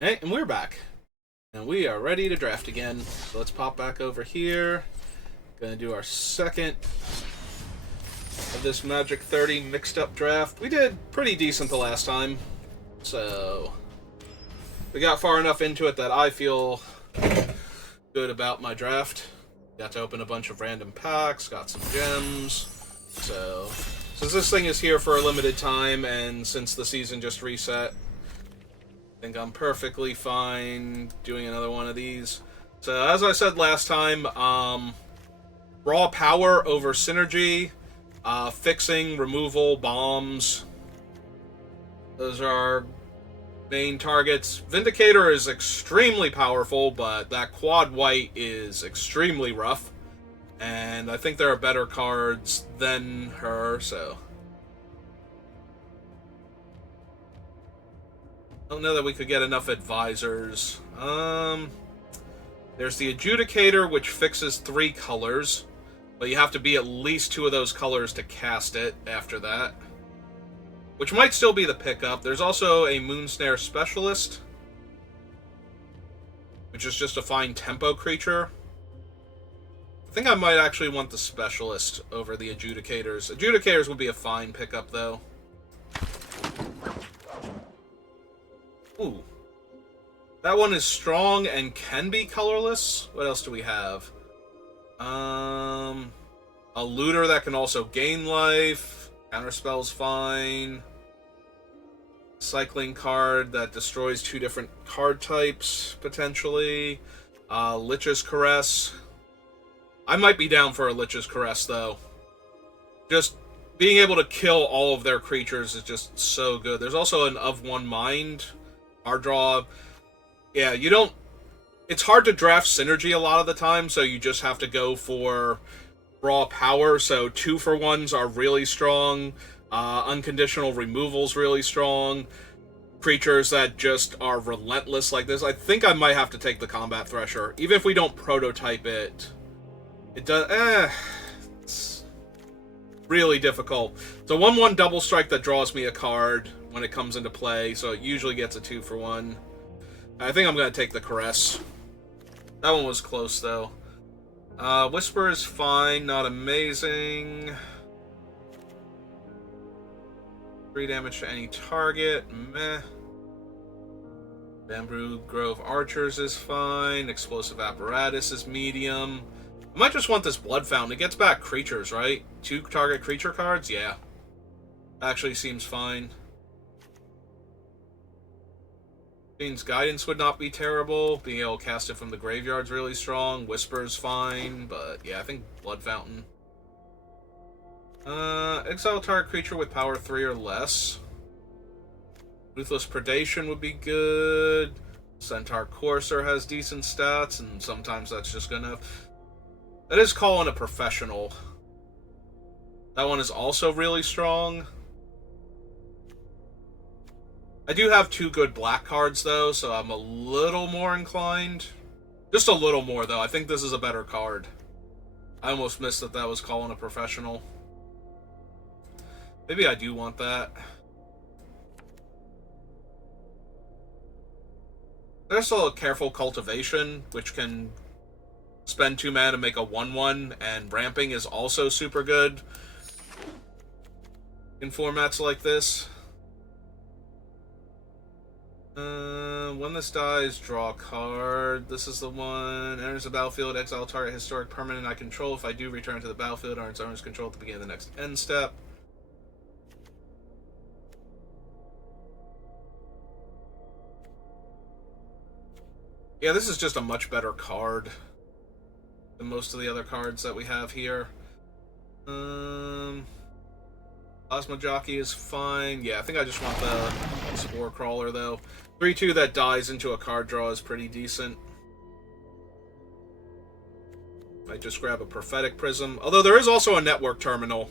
Hey, and we're back. And we are ready to draft again. So let's pop back over here. Gonna do our second of this Magic 30 mixed up draft. We did pretty decent the last time. So we got far enough into it that I feel good about my draft. Got to open a bunch of random packs, got some gems. So since this thing is here for a limited time and since the season just reset, I think I'm perfectly fine doing another one of these. So as I said last time, raw power over synergy, fixing, removal, bombs. Those are our main targets. Vindicator is extremely powerful, but that quad white is extremely rough. And I think there are better cards than her, so I don't know that we could get enough advisors. There's the Adjudicator, which fixes 3 colors, but you have to be at least 2 of those colors to cast it after that, which might still be the pickup. There's also a Moonsnare Specialist, which is just a fine tempo creature. I think I might actually want the Specialist over the Adjudicators. Adjudicators would be a fine pickup, though. Ooh. That one is strong and can be colorless. What else do we have? A looter that can also gain life. Counterspell's fine. Cycling card that destroys 2 different card types, potentially. Lich's Caress. I might be down for a Lich's Caress, though. Just being able to kill all of their creatures is just so good. There's also an Of One Mind. Hard draw. Yeah, you don't... It's hard to draft synergy a lot of the time, so you just have to go for raw power. So 2-for-1s are really strong. Unconditional removal's really strong. Creatures that just are relentless like this. I think I might have to take the Combat Thresher. Even if we don't prototype it, it does... it's really difficult. It's a 1/1 double strike that draws me a card when it comes into play, so it usually gets a 2-for-1. I think I'm going to take the Caress. That one was close, though. Whisper is fine, not amazing. 3 damage to any target, meh. Bamboo Grove Archers is fine. Explosive Apparatus is medium. I might just want this Blood Fountain. It gets back creatures, right? 2 target creature cards? Yeah. Actually seems fine. Fiend's Guidance would not be terrible. Being able to cast it from the graveyard's really strong. Whisper's fine, but yeah, I think Blood Fountain. Exile target creature with power 3 or less. Ruthless Predation would be good. Centaur Courser has decent stats, and sometimes that's just gonna... That is calling a professional. That one is also really strong. I do have 2 good black cards, though, so I'm a little more inclined. Just a little more, though. I think this is a better card. I almost missed that that was calling a professional. Maybe I do want that. There's also a Careful Cultivation, which can spend 2 mana to make a 1/1, and Ramping is also super good in formats like this. When this dies, draw a card. This is the one. Enters the battlefield, exile target historic permanent I control. If I do, return to the battlefield or its owner's control at the beginning of the next end step. Yeah, this is just a much better card than most of the other cards that we have here. Plasma Jockey is fine. Yeah, I think I just want the Spore Crawler, though. 3/2 that dies into a card draw is pretty decent. Might just grab a Prophetic Prism. Although there is also a Network Terminal.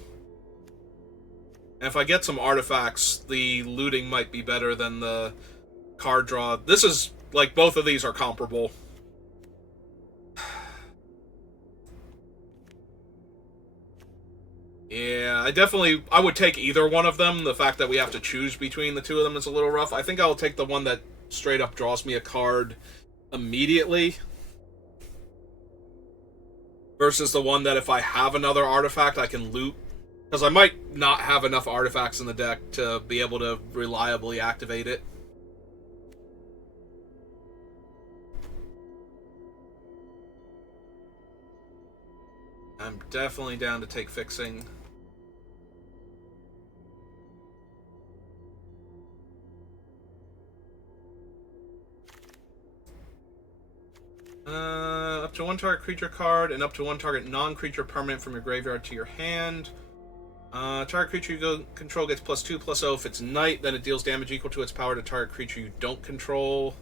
And if I get some artifacts, the looting might be better than the card draw. This is, like, both of these are comparable. Yeah, I would take either one of them. The fact that we have to choose between the 2 of them is a little rough. I think I'll take the one that straight up draws me a card immediately. Versus the one that if I have another artifact, I can loot. Because I might not have enough artifacts in the deck to be able to reliably activate it. I'm definitely down to take fixing. Up to one target creature card and up to one target non-creature permanent from your graveyard to your hand. Target creature you control gets +2/+0. If it's night, then it deals damage equal to its power to target creature you don't control.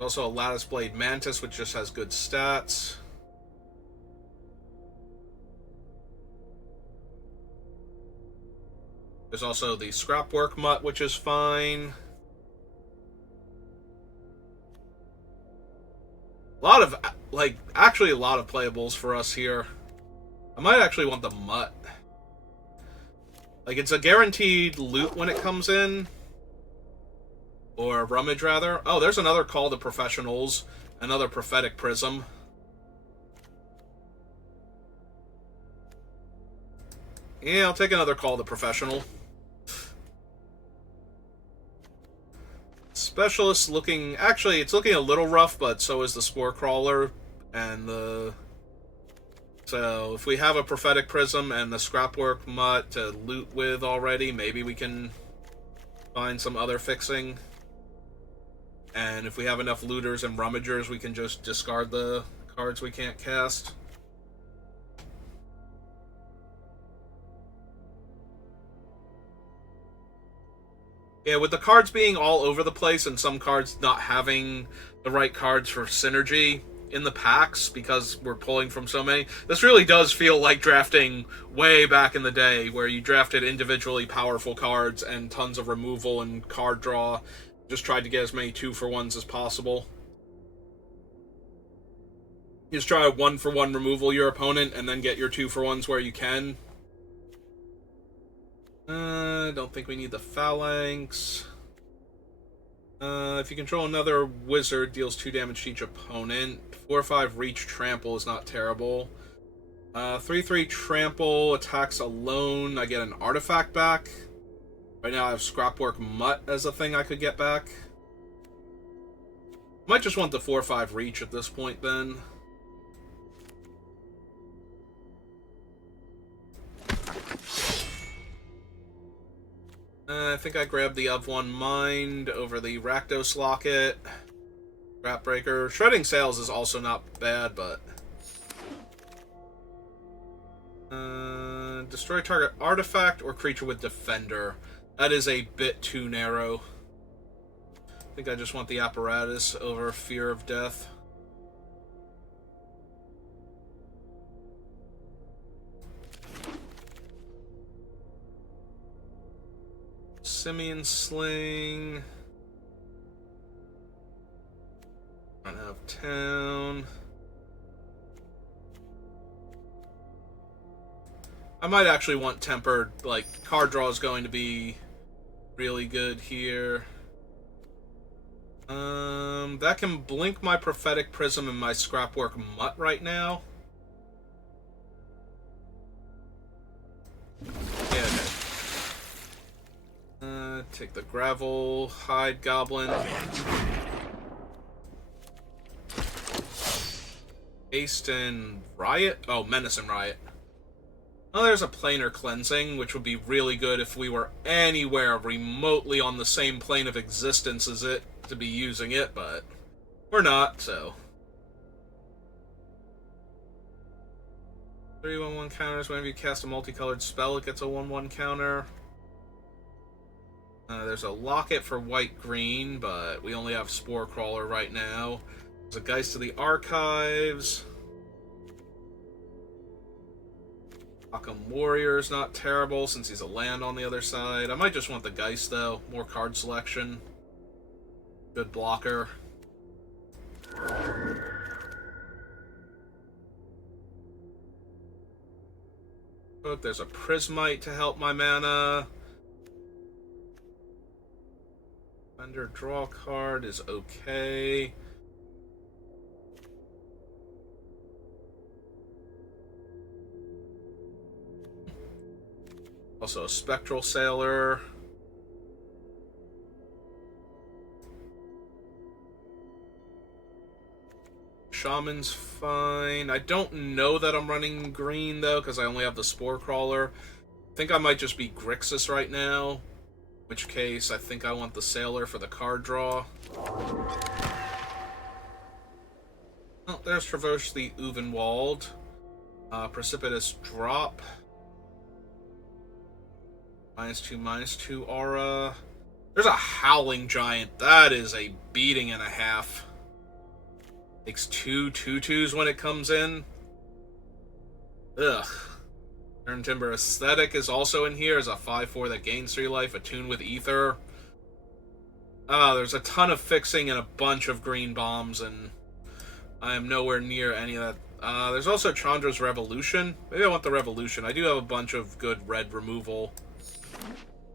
Also a Lattice Blade Mantis, which just has good stats. There's also the Scrapwork Mutt, which is fine. A lot of, actually a lot of playables for us here. I might actually want the Mutt. It's a guaranteed loot when it comes in. Or Rummage, rather. Oh, there's another Call to Professionals. Another Prophetic Prism. Yeah, I'll take another Call to Professional. Specialist looking... Actually, it's looking a little rough, but so is the Spore Crawler and the... So, if we have a Prophetic Prism and the Scrapwork Mutt to loot with already, maybe we can find some other fixing. And if we have enough looters and rummagers, we can just discard the cards we can't cast. Yeah, with the cards being all over the place and some cards not having the right cards for synergy in the packs because we're pulling from so many, this really does feel like drafting way back in the day where you drafted individually powerful cards and tons of removal and card draw. Just tried to get as many 2-for-1s as possible. You just try a 1-for-1 removal your opponent and then get your 2-for-1s where you can. Don't think we need the Phalanx. If you control another wizard, deals 2 damage to each opponent. 4/5 Reach Trample is not terrible. 3/3 Trample attacks alone. I get an artifact back. Right now I have Scrapwork Mutt as a thing I could get back. Might just want the 4/5 Reach at this point then. I think I grabbed the Of One Mind over the Rakdos Locket. Scrapbreaker. Shredding Sails is also not bad, but... destroy target artifact or creature with Defender. That is a bit too narrow. I think I just want the Apparatus over Fear of Death. Simian Sling. Run out of town. I might actually want Tempered. Card draw is going to be really good here. That can blink my Prophetic Prism and my Scrapwork Mutt right now. Yeah, okay. Take the Gravel Hide Goblin. Haste and Riot? Oh, Menace and Riot. Oh, there's a Planar Cleansing, which would be really good if we were anywhere remotely on the same plane of existence as it to be using it, but we're not, so. 3/1/1 counters. Whenever you cast a multicolored spell, it gets a 1/1 counter. There's a Locket for white-green, but we only have Spore Crawler right now. There's a Geist of the Archives. Occam Warrior's not terrible since he's a land on the other side. I might just want the Geist, though. More card selection. Good blocker. Look, there's a Prismite to help my mana. Under draw card is okay. Also a Spectral Sailor. Shaman's fine. I don't know that I'm running green, though, because I only have the Spore Crawler. I think I might just be Grixis right now. In which case, I think I want the Sailor for the card draw. Oh, there's Traverse the Uvenwald. Precipitous Drop. -2/-2 aura. There's a Howling Giant. That is a beating and a half. Takes 2/2/2s when it comes in. Ugh. Turn Timber Aesthetic is also in here as a 5/4 that gains 3 life, attuned with Ether. There's a ton of fixing and a bunch of green bombs, and I am nowhere near any of that. There's also Chandra's Revolution. Maybe I want the Revolution. I do have a bunch of good red removal.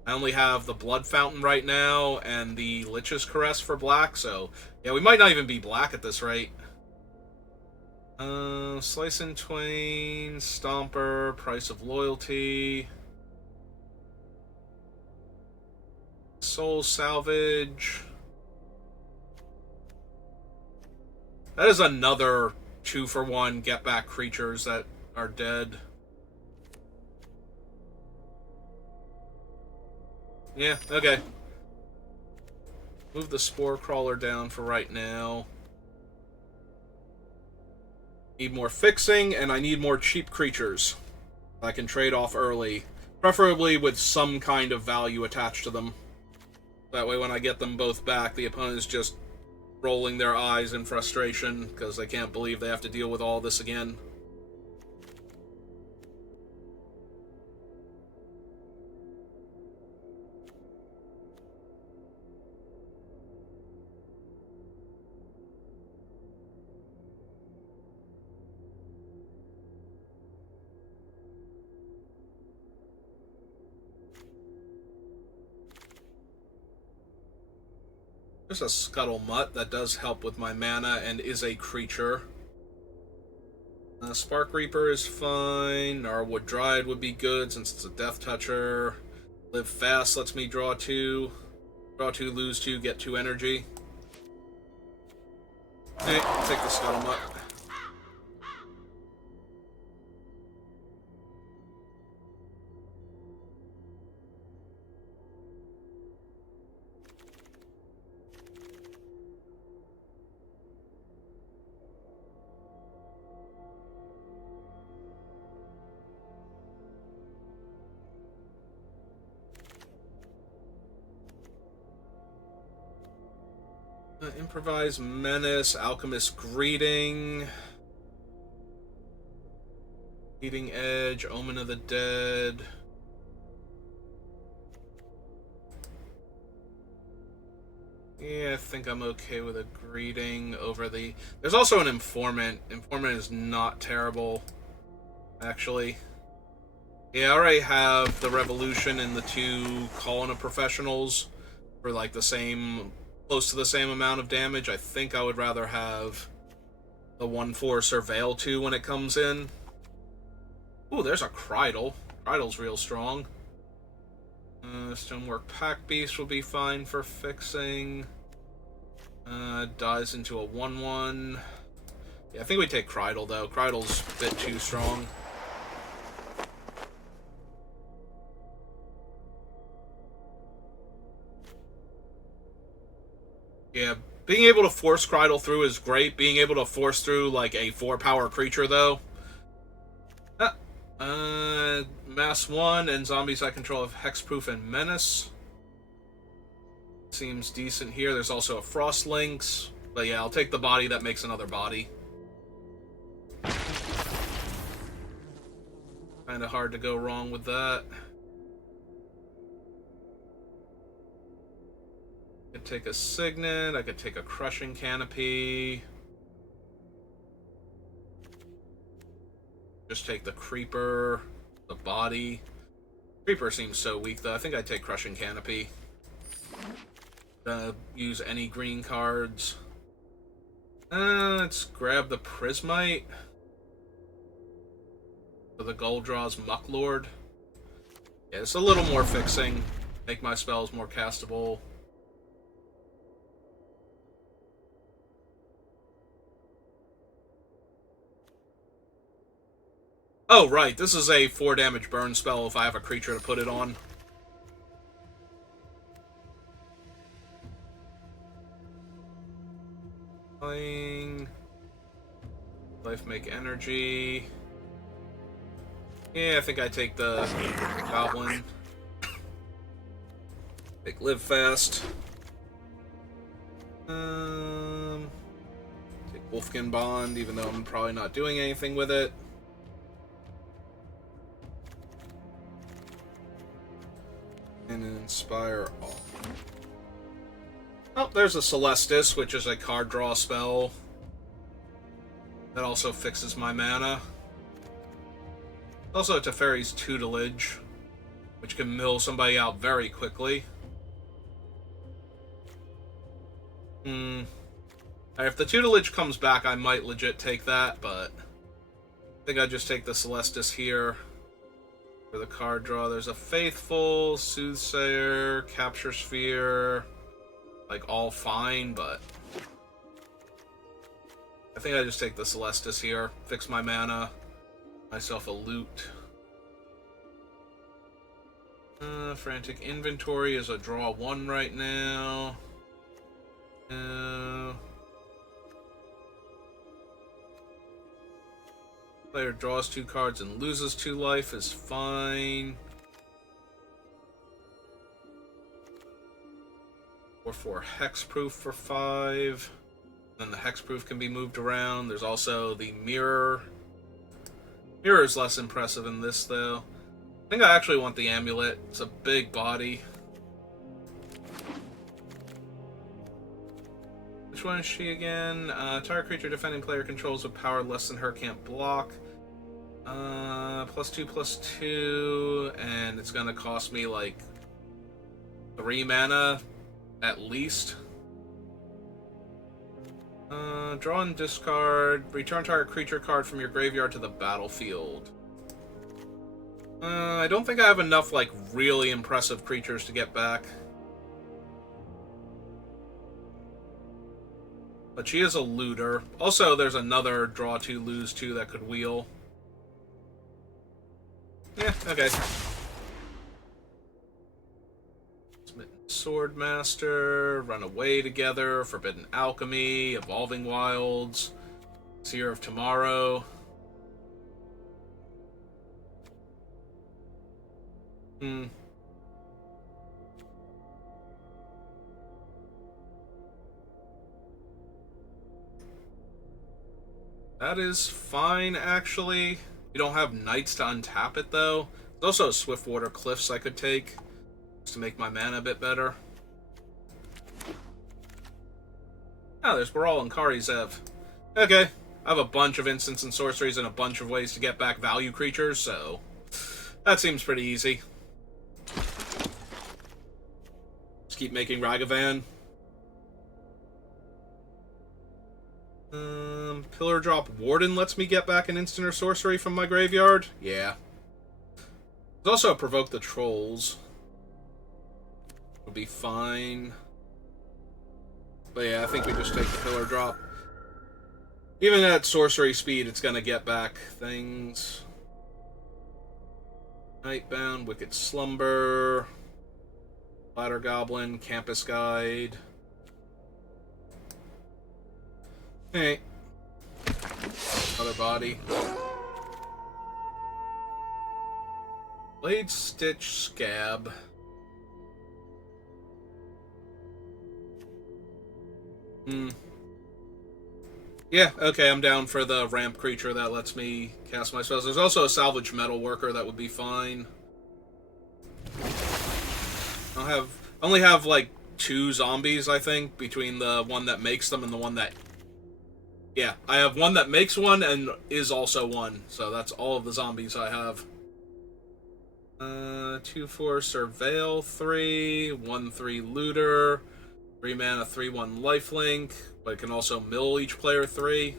I only have the Blood Fountain right now and the Lich's Caress for black, so yeah, we might not even be black at this rate. Slice and Twain, Stomper, Price of Loyalty, Soul Salvage. That is another 2-for-1 get back creatures that are dead. Yeah, okay. Move the Spore Crawler down for right now. Need more fixing, and I need more cheap creatures I can trade off early. Preferably with some kind of value attached to them. That way when I get them both back, the opponent is just rolling their eyes in frustration because they can't believe they have to deal with all this again. There's a Scuttlemutt that does help with my mana and is a creature. Spark Reaper is fine. Gnarlwood Dryad would be good since it's a Death Toucher. Live Fast lets me draw 2. Draw 2, lose 2, get 2 energy. Hey, I'll take the Scuttlemutt. Improvise Menace, Alchemist Greeting, Eating Edge, Omen of the Dead. Yeah, I think I'm okay with a Greeting over the... There's also an Informant. Informant is not terrible, actually. Yeah, I already have the Revolution and the 2 Calling of Professionals for like the same... close to the same amount of damage. I think I would rather have the 1/4 Surveil 2 when it comes in. Ooh, there's a Krydle. Krydle's real strong. Stonework Pack Beast will be fine for fixing. Dies into a 1/1. Yeah, I think we take Krydle, though. Krydle's a bit too strong. Yeah, being able to force Krydle through is great. Being able to force through, like, a 4-power creature, though. Mass 1 and zombies I control have Hexproof and Menace. Seems decent here. There's also a Frost Lynx. But yeah, I'll take the body that makes another body. Kinda hard to go wrong with that. I could take a Signet, I could take a Crushing Canopy. Just take the Creeper, the body. Creeper seems so weak though, I think I'd take Crushing Canopy. Use any green cards. Let's grab the Prismite. For the Goldraw's Mucklord. Yeah, it's a little more fixing. Make my spells more castable. Oh, right. This is a 4 damage burn spell if I have a creature to put it on. Playing. Life make energy. Yeah, I think I take the Goblin. Take Live Fast. Take Wolfkin Bond, even though I'm probably not doing anything with it. And Inspire All. Oh, there's a Celestis, which is a card draw spell. That also fixes my mana. Also, Teferi's Tutelage, which can mill somebody out very quickly. If the Tutelage comes back, I might legit take that, but I think I just take the Celestis here. For the card draw, there's a Faithful, Soothsayer, Capture Sphere, like all fine, but I think I just take the Celestis here, fix my mana, myself a loot. Frantic Inventory is a draw 1 right now. Player draws 2 cards and loses 2 life is fine. Or for Hexproof for 5. Then the Hexproof can be moved around. There's also the Mirror. Mirror is less impressive in this, though. I think I actually want the Amulet. It's a big body. Which one is she again? Target creature defending player controls with power less than her can't block. +2/+2, and it's gonna cost me like 3 mana at least. Draw and discard. Return target creature card from your graveyard to the battlefield. I don't think I have enough like really impressive creatures to get back. But she is a looter. Also, there's another draw 2, lose 2 that could wheel. Yeah, okay. Swordmaster, Run Away Together, Forbidden Alchemy, Evolving Wilds, Seer of Tomorrow. That is fine, actually. You don't have Knights to untap it, though. There's also Swiftwater Cliffs I could take just to make my mana a bit better. Oh, there's Baral and Kari-Zev. Okay, I have a bunch of instants and sorceries and a bunch of ways to get back value creatures, so that seems pretty easy. Just keep making Ragavan. Pillar Drop Warden lets me get back an instant or sorcery from my graveyard. Yeah. There's also a Provoke the Trolls. Would be fine. But yeah, I think we just take the Pillar Drop. Even at sorcery speed, it's gonna get back things. Nightbound, Wicked Slumber, Ladder Goblin, Campus Guide. Hey. Other body. Blade Stitch Scab. Yeah, okay, I'm down for the ramp creature that lets me cast my spells. There's also a Salvage Metal Worker that would be fine. I only have like 2 zombies, I think, between the one that makes them and the one that... Yeah, I have one that makes one and is also one, so that's all of the zombies I have. 2/4 Surveil 3, 1/3 Looter, 3 mana, 3/1 lifelink, but it can also mill each player 3.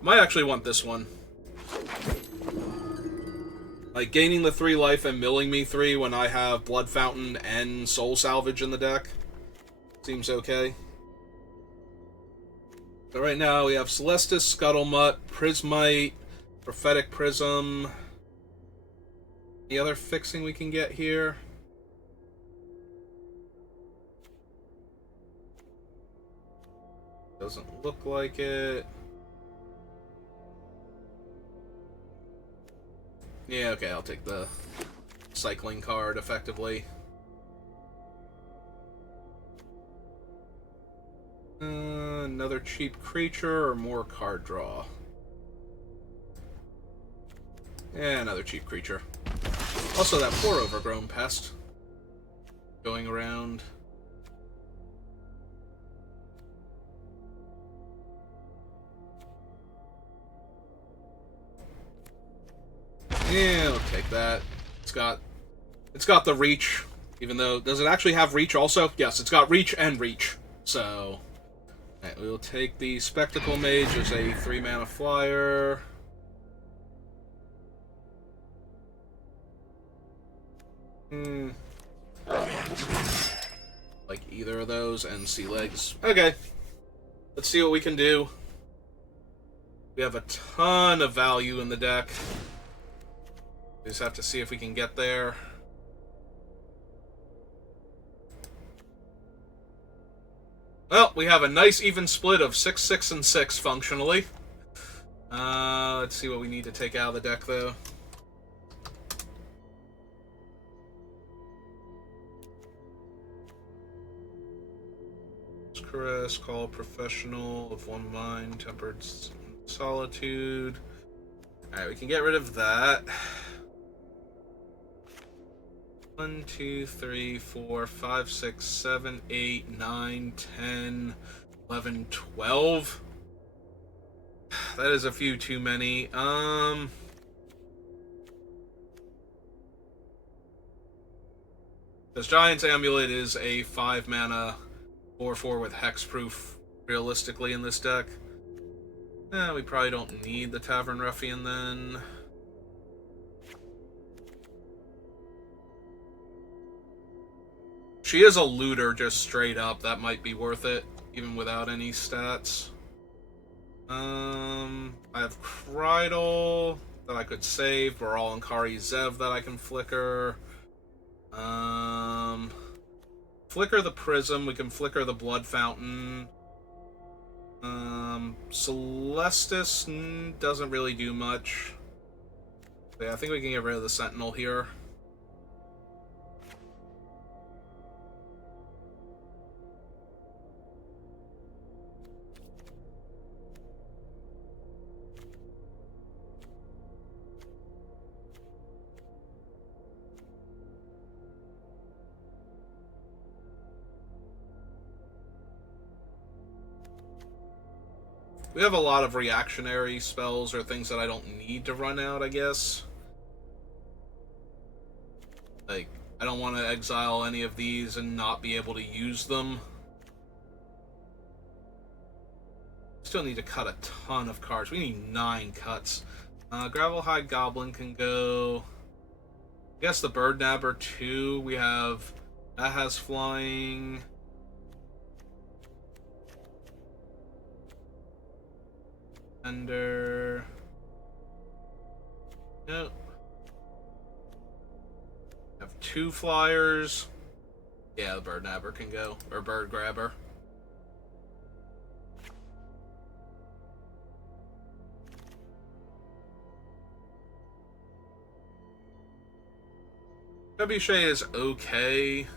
Might actually want this one. Like, gaining the 3 life and milling me 3 when I have Blood Fountain and Soul Salvage in the deck seems okay. But right now we have Celestis, Scuttlemutt, Prismite, Prophetic Prism. Any other fixing we can get here? Doesn't look like it. Yeah, okay, I'll take the cycling card effectively. Another cheap creature or more card draw? Yeah, another cheap creature. Also, that poor overgrown pest going around. Yeah, I'll take that. It's got the reach, even though does it actually have reach also? Yes, it's got reach and reach. So, right, we'll take the Spectacle Mage as a 3 mana flyer. Like either of those and Sea Legs. Okay. Let's see what we can do. We have a ton of value in the deck. We just have to see if we can get there. Well, we have a nice even split of 6, 6, and 6 functionally. Let's see what we need to take out of the deck, though. Caress, Call Professional of 1 mind, Tempered Solitude. Alright, we can get rid of that. 1, 2, 3, 4, 5, 6, 7, 8, 9, 10, 11, 12. That is a few too many. This Giant's Amulet is a 5 mana 4/4 with hexproof realistically in this deck. We probably don't need the Tavern Ruffian then. She is a looter just straight up. That might be worth it, even without any stats. I have Krydle that I could save. Baral and Kari Zev that I can flicker. Flicker the Prism. We can flicker the Blood Fountain. Celestis doesn't really do much. But yeah, I think we can get rid of the Sentinel here. We have a lot of reactionary spells or things that I don't need to run out, I guess. Like, I don't want to exile any of these and not be able to use them. Still need to cut a ton of cards. We need 9 cuts. Gravelhide Goblin can go. I guess the Bird Nabber 2. We have... That has flying... Under... Nope. Have 2 flyers. Yeah, the Bird Nabber can go. Or Bird Grabber. Trebuchet is okay.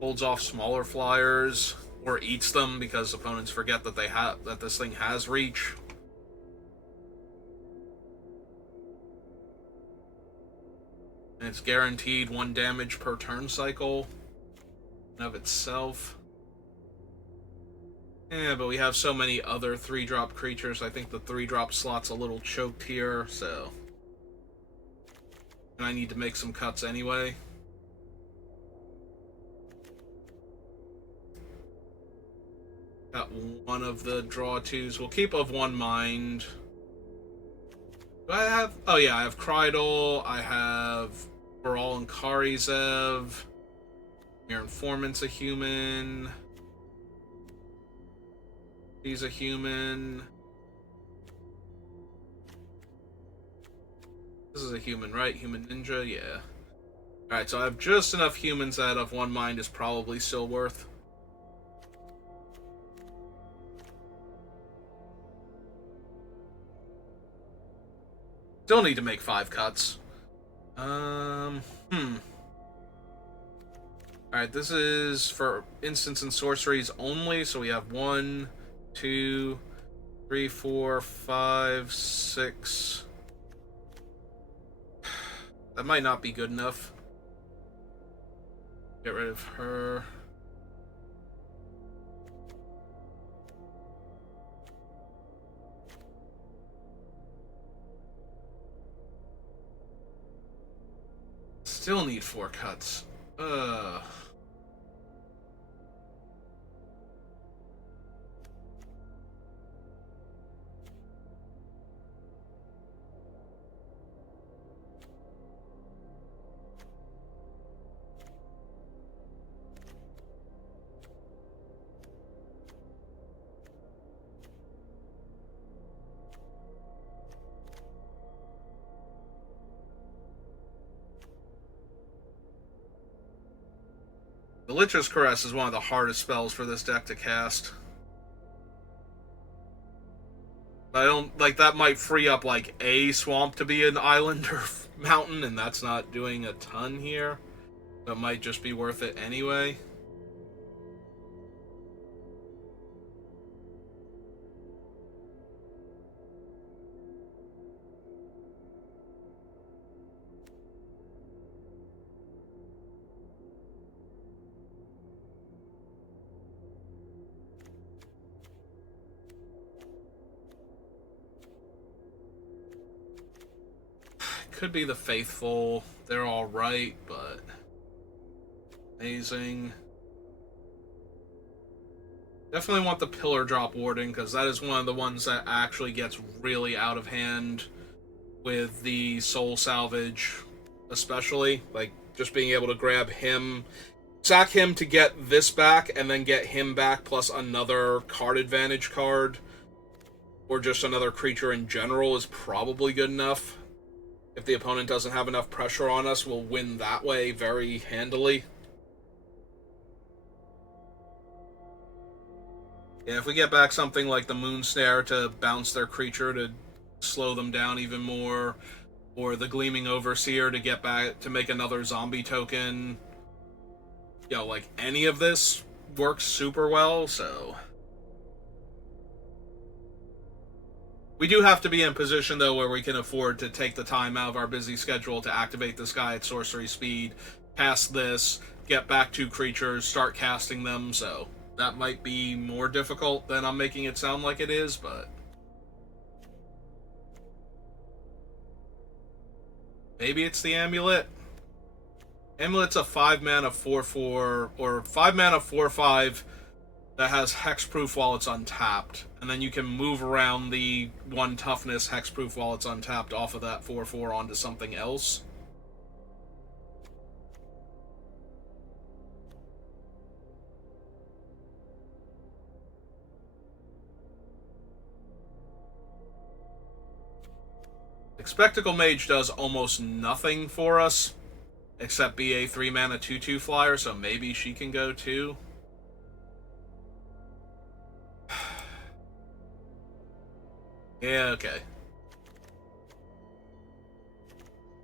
Holds off smaller flyers. Or eats them because opponents forget that that this thing has reach. And it's guaranteed 1 damage per turn cycle in of itself. Yeah, but we have so many other 3-drop creatures. I think the 3-drop slot's a little choked here, so... And I need to make some cuts anyway. Got one of the draw twos. We'll keep of one mind. Do I have... Oh yeah, I have Krydol. I have Baral and Karizev. Your informant's a human. He's a human. This is a human, right? Human ninja? Yeah. Alright, so I have just enough humans that of one mind is probably still worth. Still need to make 5 cuts. Alright, this is for instants and sorceries only, so we have 1, 2, 3, 4, 5, 6. That might not be good enough. Get rid of her. Still need 4 cuts. The Lich's Caress is one of the hardest spells for this deck to cast. I don't like that might free up like a swamp to be an island or mountain, and that's not doing a ton here. That might just be worth it anyway. Could be the Faithful. They're all right, but amazing. Definitely want the Pillar Drop Warden, because that is one of the ones that actually gets really out of hand with the Soul Salvage, especially. Like, just being able to grab him, sack him to get this back, and then get him back plus another card advantage card, or just another creature in general is probably good enough. If the opponent doesn't have enough pressure on us, we'll win that way very handily. Yeah, if we get back something like the Moon Snare to bounce their creature to slow them down even more, or the Gleaming Overseer to get back to make another zombie token, you know, like any of this works super well, so... We do have to be in position, though, where we can afford to take the time out of our busy schedule to activate this guy at sorcery speed, cast this, get back 2 creatures, start casting them, so that might be more difficult than I'm making it sound like it is, but... Maybe it's the Amulet? Amulet's a 5-mana 4/4, or 5-mana 4/5 that has hexproof while it's untapped, and then you can move around the 1 toughness hexproof while it's untapped off of that 4/4 onto something else. Like, Spectacle Mage does almost nothing for us, except be a 3-mana 2/2 flyer, so maybe she can go too. Yeah, okay.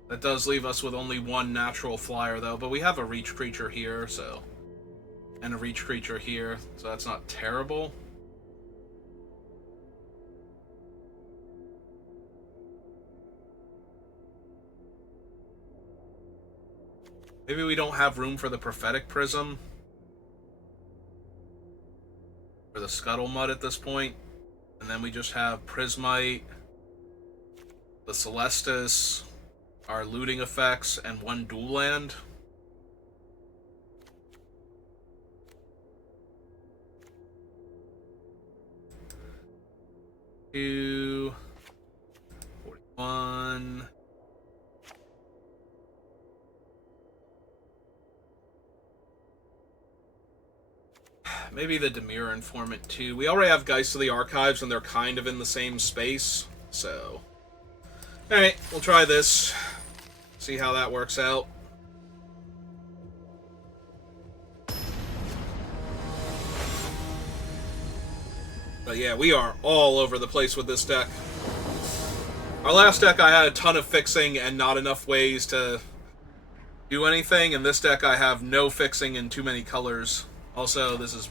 That does leave us with only 1 natural flyer, though, but we have a reach creature here, so... And a reach creature here, so that's not terrible. Maybe we don't have room for the Prophetic Prism. Or the Scuttlemud at this point. And then we just have Prismite, the Celestis, our looting effects, and 1 dual land. 2, 41. Maybe the Demir Informant too. We already have Geist of the Archives, and they're kind of in the same space, so... Alright, we'll try this. See how that works out. But yeah, we are all over the place with this deck. Our last deck I had a ton of fixing and not enough ways to do anything, and this deck I have no fixing and too many colors. Also, this is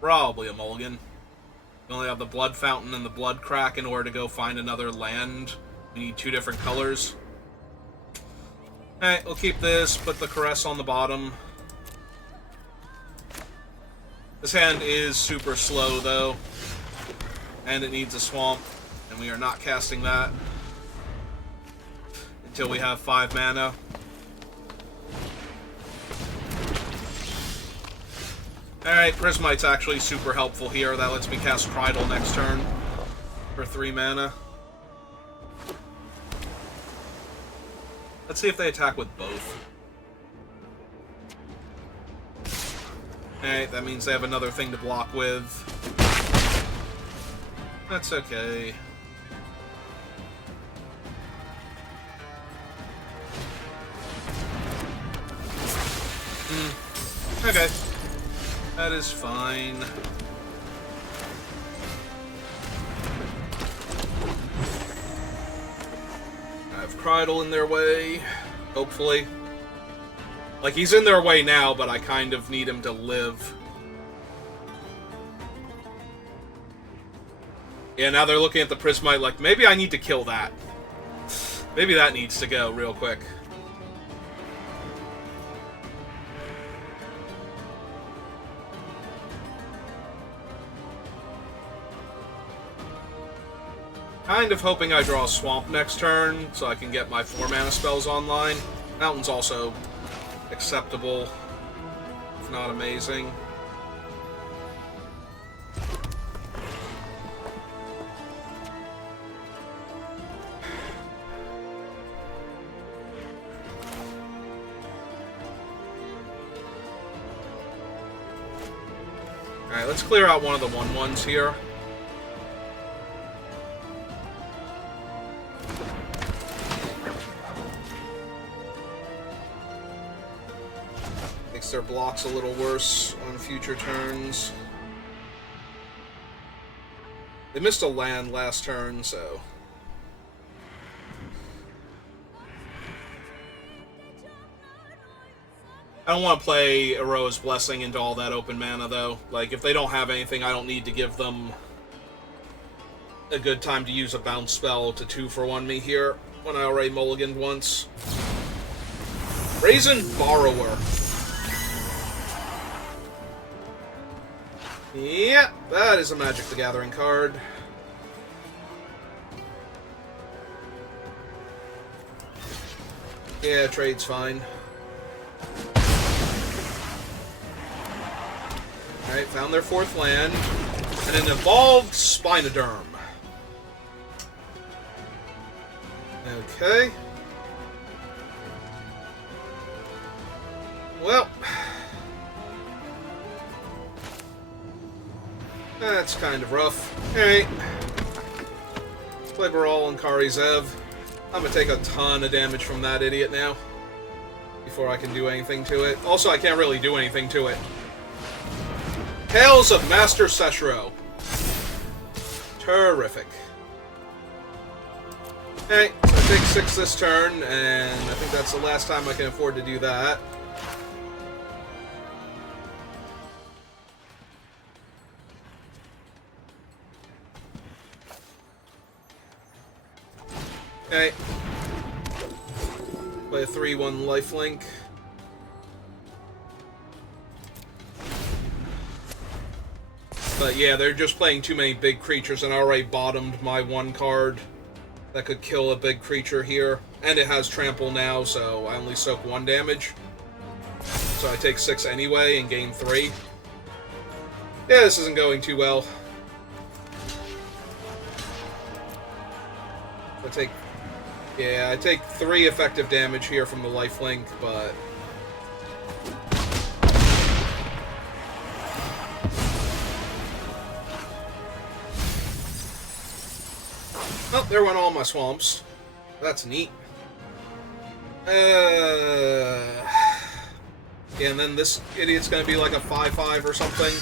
probably a mulligan. We only have the Blood Fountain and the Blood Crack in order to go find another land. We need 2 different colors. Alright, we'll keep this, put the Caress on the bottom. This hand is super slow, though. And it needs a swamp, and we are not casting that until we have 5 mana. Alright, Prismite's actually super helpful here. That lets me cast Krydle next turn for 3 mana. Let's see if they attack with both. Alright, that means they have another thing to block with. That's okay. Okay. That is fine. I have Krydle in their way, hopefully. Like, he's in their way now, but I kind of need him to live. Yeah, now they're looking at the Prismite like, maybe I need to kill that. Maybe that needs to go real quick. Kind of hoping I draw a Swamp next turn, so I can get my 4 mana spells online. Mountain's also acceptable, if not amazing. Alright, let's clear out one of the 1/1s here. Makes their blocks a little worse on future turns. They missed a land last turn, so... I don't want to play Eroa's Blessing into all that open mana, though. Like, if they don't have anything, I don't need to give them a good time to use a bounce spell to 2-for-1 me here, when I already mulliganed once. Brazen Borrower. Yep, that is a Magic the Gathering card. Yeah, trade's fine. Alright, found their 4th land. And an evolved Spinoderm. Okay. Well. That's kind of rough. Alright. Let's play Baral and Kari Zev. I'm gonna take a ton of damage from that idiot now. Before I can do anything to it. Also, I can't really do anything to it. Tales of Master Seshro. Terrific. Okay, so I take 6 this turn, and I think that's the last time I can afford to do that. Okay. Play a 3/1 lifelink. But yeah, they're just playing too many big creatures, and I already bottomed my 1 card that could kill a big creature here. And it has trample now, so I only soak 1 damage. So I take 6 anyway and gain 3. Yeah, this isn't going too well. I take... Yeah, I take 3 effective damage here from the lifelink, but... Oh, there went all my swamps. That's neat. Yeah, and then this idiot's gonna be like a 5/5 or something.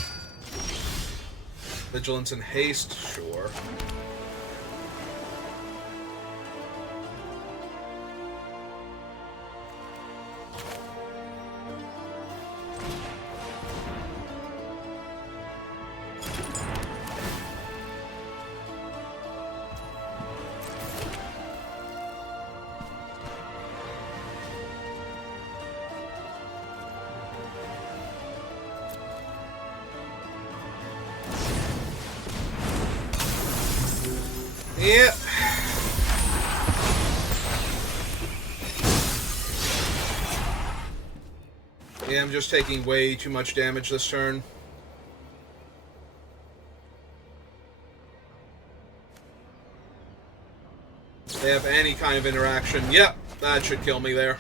Vigilance and haste, sure. Yep. Yeah, I'm just taking way too much damage this turn. If they have any kind of interaction, yep, that should kill me there.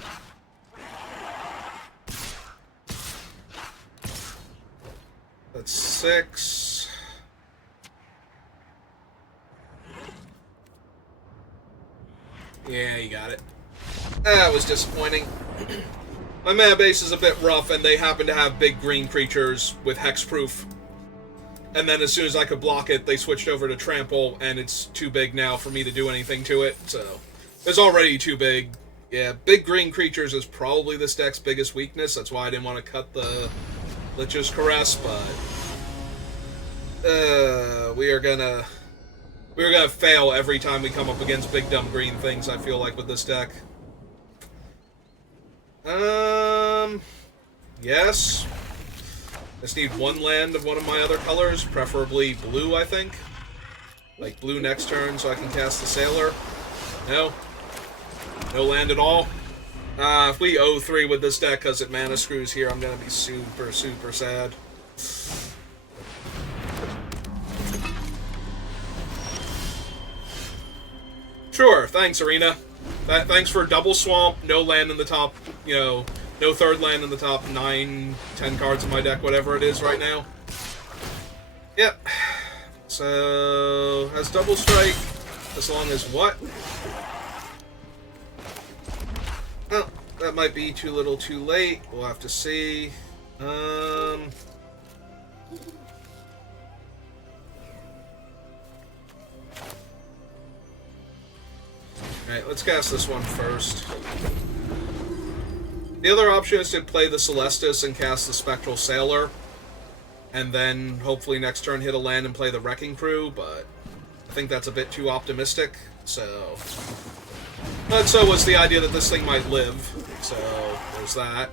That's 6. Yeah, you got it. That was disappointing. My mana base is a bit rough, and they happen to have big green creatures with hexproof. And then as soon as I could block it, they switched over to trample, and it's too big now for me to do anything to it, so... It's already too big. Yeah, big green creatures is probably this deck's biggest weakness, that's why I didn't want to cut the Lich's Caress, but... We're gonna fail every time we come up against big dumb green things, I feel like, with this deck. Yes. Just need 1 land of one of my other colors, preferably blue, I think. Like blue next turn so I can cast the Sailor. No. No land at all. If we 0-3 with this deck because it mana screws here, I'm gonna be super, super sad. Sure, thanks, Arena. Thanks for double swamp, no land in the top, you know, no third land in the top 9, 10 cards in my deck, whatever it is right now. Yep. So, has double strike, as long as what? Oh, that might be too little too late. We'll have to see. Alright, let's cast this one first. The other option is to play the Celestus and cast the Spectral Sailor, and then hopefully next turn hit a land and play the Wrecking Crew, but I think that's a bit too optimistic, so... But so was the idea that this thing might live, so there's that.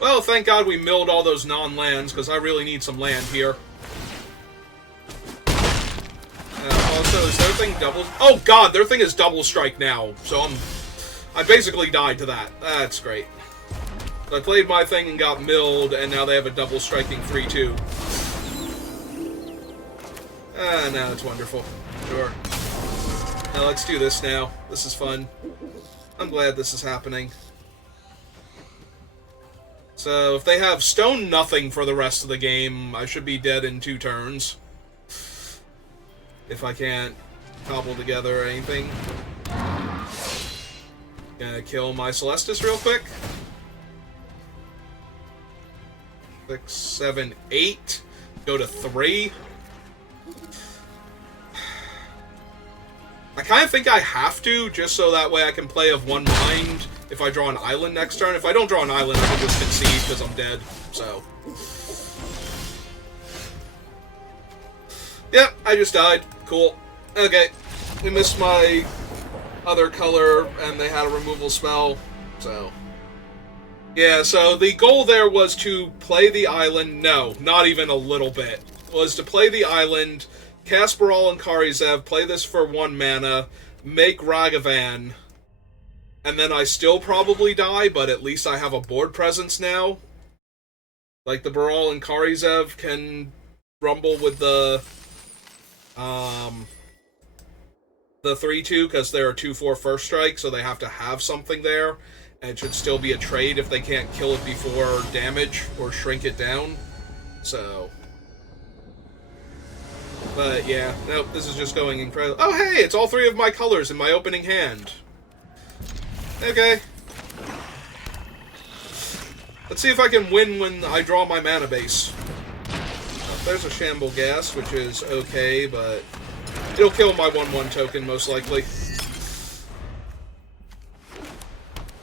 Well, thank God we milled all those non-lands, because I really need some land here. Also, is their thing double... Oh god, their thing is double strike now, so I basically died to that. That's great. So I played my thing and got milled, and now they have a double striking 3-2. No, it's wonderful. Sure. Now let's do this now. This is fun. I'm glad this is happening. So, if they have stone nothing for the rest of the game, I should be dead in 2 turns. If I can't cobble together anything. Gonna kill my Celestus real quick. 6, 7, 8. Go to 3. I kind of think I have to, just so that way I can play of one mind if I draw an island next turn. If I don't draw an island, I can just concede because I'm dead, so... Yep, I just died. Cool. Okay. We missed my other color, and they had a removal spell, so... Yeah, so the goal there was to play the island... No, not even a little bit. Was to play the island, cast Baral and Karizev, play this for 1 mana, make Ragavan, and then I still probably die, but at least I have a board presence now. Like the Baral and Karizev can rumble with the 3-2 because they're a 2-4 first strike, so they have to have something there, and it should still be a trade if they can't kill it before damage or shrink it down. So, but yeah, nope, this is just going incredible. Oh hey, it's all three of my colors in my opening hand. Okay. Let's see if I can win when I draw my mana base. There's a Shamble Gas, which is okay, but it'll kill my 1/1 token, most likely.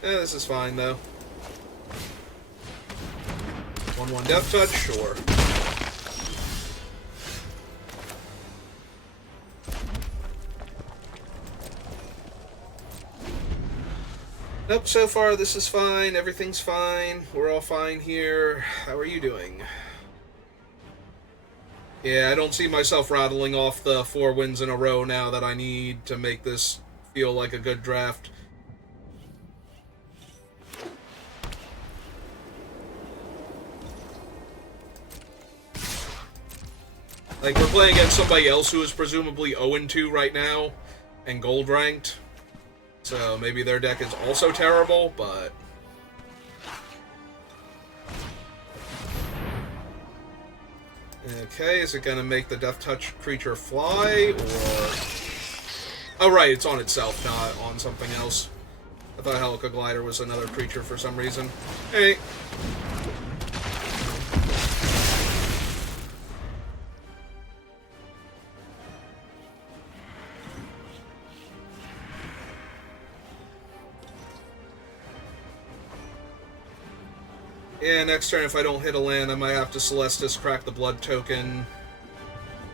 This is fine, though. 1/1 Death Touch, sure. Nope, so far this is fine. Everything's fine. We're all fine here. How are you doing? Yeah, I don't see myself rattling off the 4 wins in a row now that I need to make this feel like a good draft. Like, we're playing against somebody else who is presumably 0-2 right now and gold ranked. So maybe their deck is also terrible, but... Okay, is it going to make the Death Touch creature fly, or... Oh, right, it's on itself, not on something else. I thought Helica Glider was another creature for some reason. Hey! Yeah, next turn, if I don't hit a land, I might have to Celestis, crack the Blood token,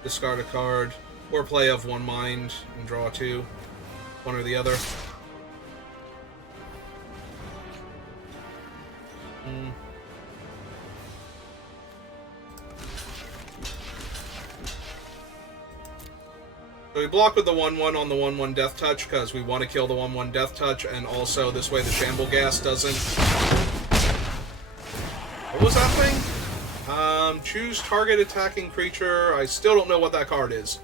discard a card, or play of 1 mind and draw 2. One or the other. So we block with the 1/1 on the 1/1 Death Touch, because we want to kill the 1/1 Death Touch, and also this way the Shamble Gas doesn't... What was that thing? Choose target attacking creature. I still don't know what that card is.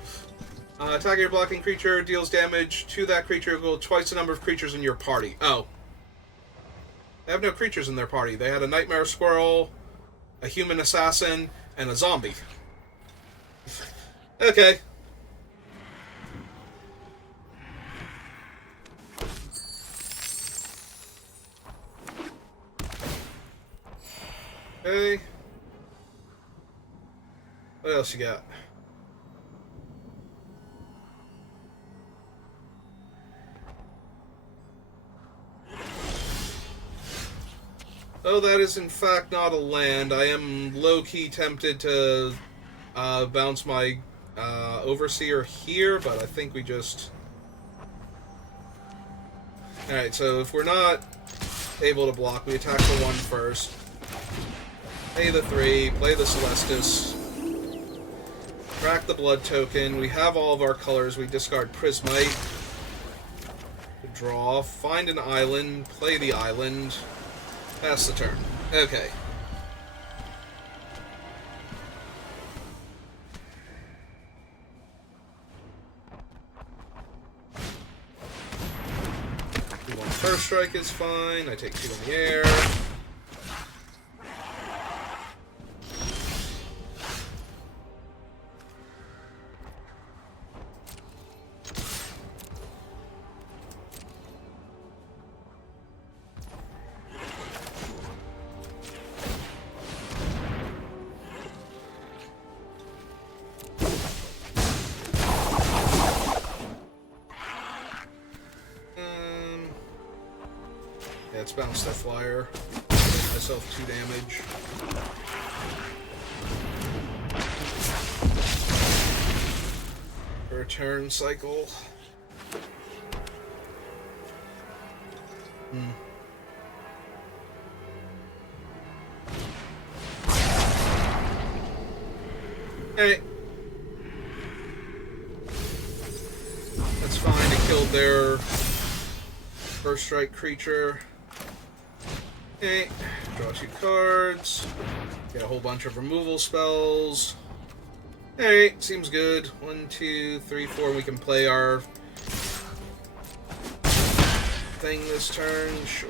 Attacking your blocking creature deals damage to that creature equal twice the number of creatures in your party. Oh. They have no creatures in their party. They had a Nightmare Squirrel, a Human Assassin, and a Zombie. Okay. Okay. What else you got? Oh, that is in fact not a land. I am low-key tempted to bounce my Overseer here, but I think we just... Alright, so if we're not able to block, we attack the 1 first. Pay the 3, play the Celestis, crack the Blood token. We have all of our colors. We discard Prismite, draw, find an island, play the island, pass the turn. Okay. One first strike is fine. I take 2 in the air. Let's bounce that flyer. Give myself 2 damage. For a turn cycle. Hey. That's fine. It killed their first strike creature. Okay, draw 2 cards. Get a whole bunch of removal spells. Alright, seems good. 1, 2, 3, 4. We can play our thing this turn. Sure.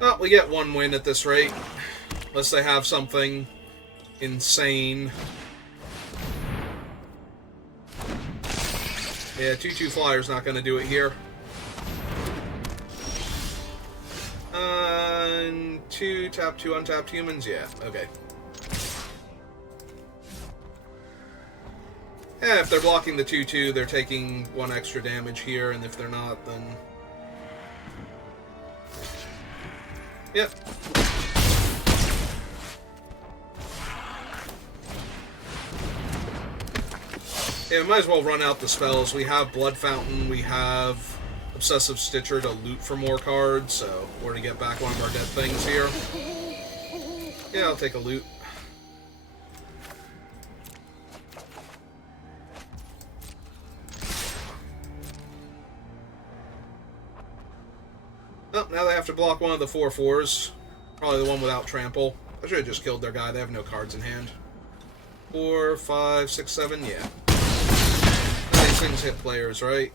Well, we get 1 win at this rate. Unless they have something insane. Yeah, 2/2 Flyer's not going to do it here. 2, tap 2 untapped humans? Yeah, okay. Yeah, if they're blocking the 2/2, they're taking 1 extra damage here, and if they're not, then... Yep. Yeah, we might as well run out the spells. We have Blood Fountain, we have Obsessive Stitcher to loot for more cards, so we're to get back one of our dead things here. Yeah, I'll take a loot. Oh, now they have to block one of the 4/4s. Probably the one without trample. I should have just killed their guy. They have no cards in hand. 4, 5, 6, 7, yeah. These things hit players, right?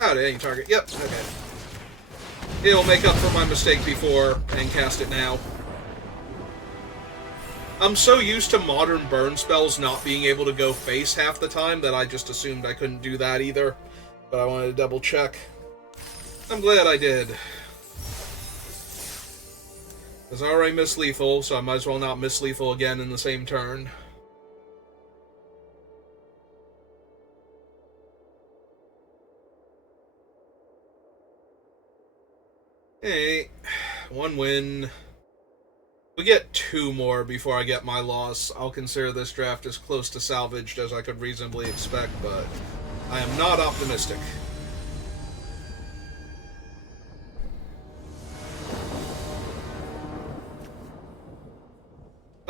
Oh, to any target. Yep, okay. It'll make up for my mistake before and cast it now. I'm so used to modern burn spells not being able to go face half the time that I just assumed I couldn't do that either. But I wanted to double check. I'm glad I did. Because I already missed lethal, so I might as well not miss lethal again in the same turn. Hey, 1 win. We get 2 more before I get my loss. I'll consider this draft as close to salvaged as I could reasonably expect, but I am not optimistic.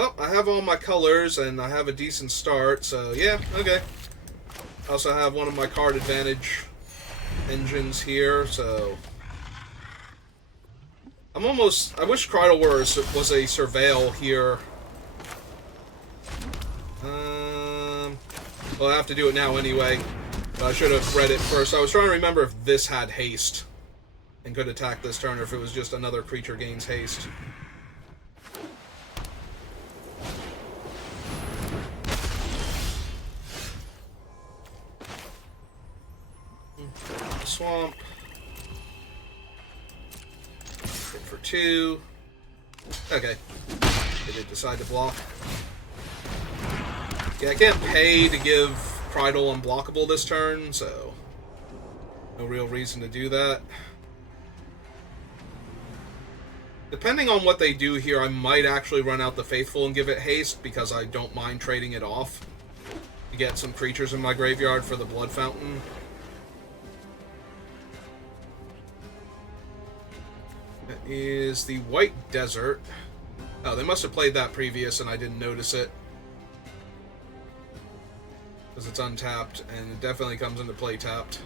Oh, I have all my colors, and I have a decent start, so yeah, okay. I also have one of my card advantage engines here, so... I wish Krydle was a Surveil here. Well, I have to do it now anyway. But I should have read it first. I was trying to remember if this had haste and could attack this turn, or if it was just another creature gains haste. Swamp. For 2. Okay. They did decide to block. Yeah, I can't pay to give Krydle unblockable this turn, so no real reason to do that. Depending on what they do here, I might actually run out the Faithful and give it haste, because I don't mind trading it off to get some creatures in my graveyard for the Blood Fountain. That is the White Desert. Oh, they must have played that previous and I didn't notice it. Because it's untapped, and it definitely comes into play tapped.